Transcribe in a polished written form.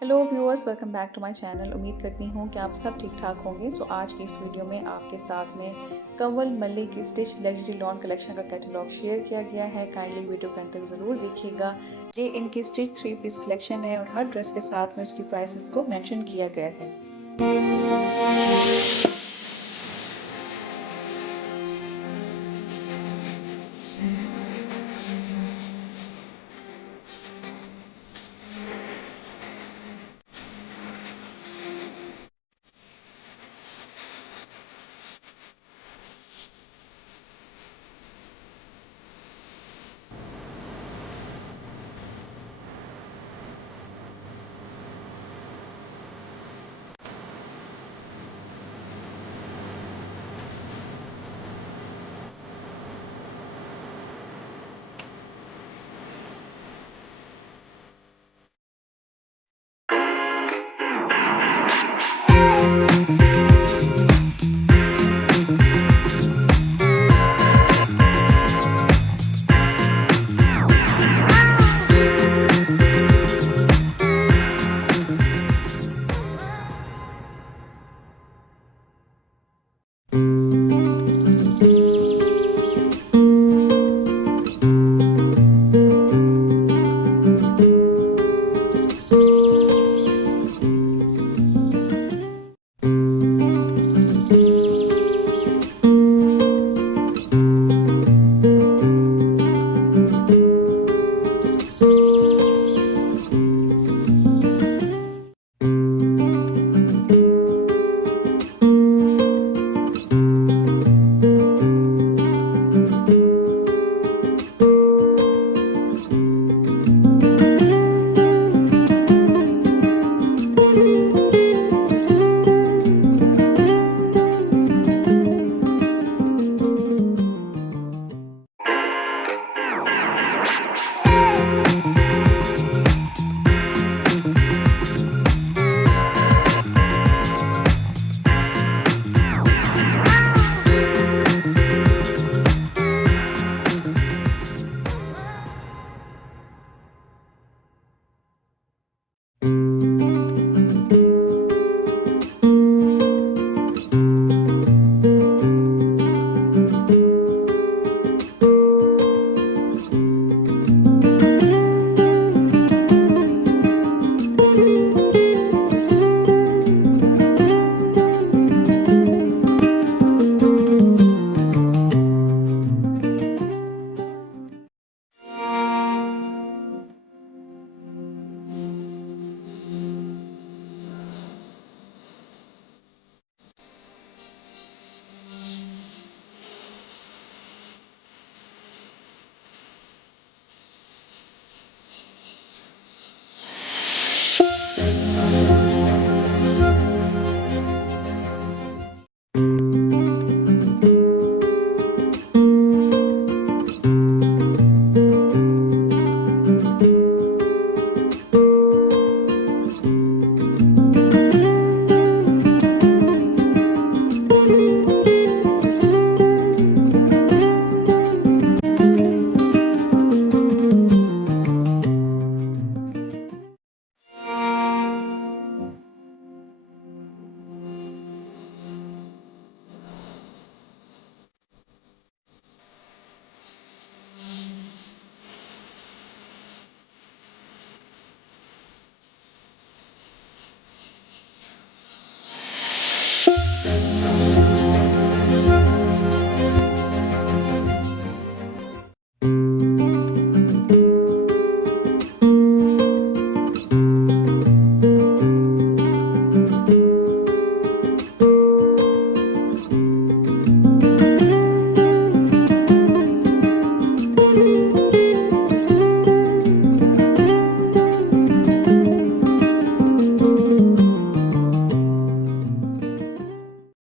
Hello viewers, welcome back to my channel. उम्मीद करती हूँ कि आप सब ठीक ठाक होंगे। सो आज की इस वीडियो में आपके साथ में कंवल मलिक की स्टिच लग्जरी लॉन कलेक्शन का कैटलॉग शेयर किया गया है। काइंडली वीडियो को अंत तक ज़रूर देखिएगा। ये इनकी स्टिच 3 पीस कलेक्शन है और हर ड्रेस के साथ में उसकी प्राइसेस को मेंशन किया गया है।